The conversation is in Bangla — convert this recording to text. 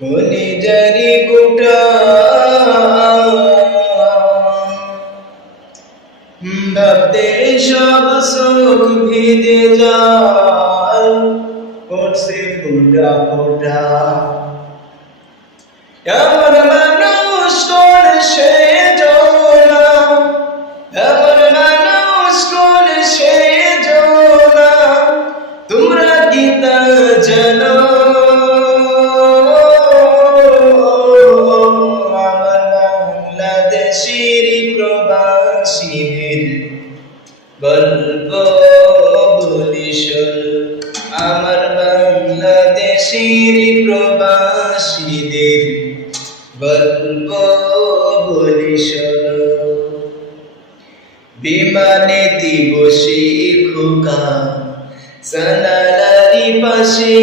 কলিজারি গোটা ভাবতে সব সুখ ভিজে যায় পড়ছে ফোঁটা ফোঁটা এমন মানুষ কোন সে জোনা এমন মানুষ কোন সে জোনা তোমরা কি তা জানো আমার বাংলাদেশের প্রবাসীদের গল্প বলি শোনো আমার বাংলাদেশের প্রবাসীদের গল্প বলি শোনো বিমানেতে বসে খোকা জানালার পাশে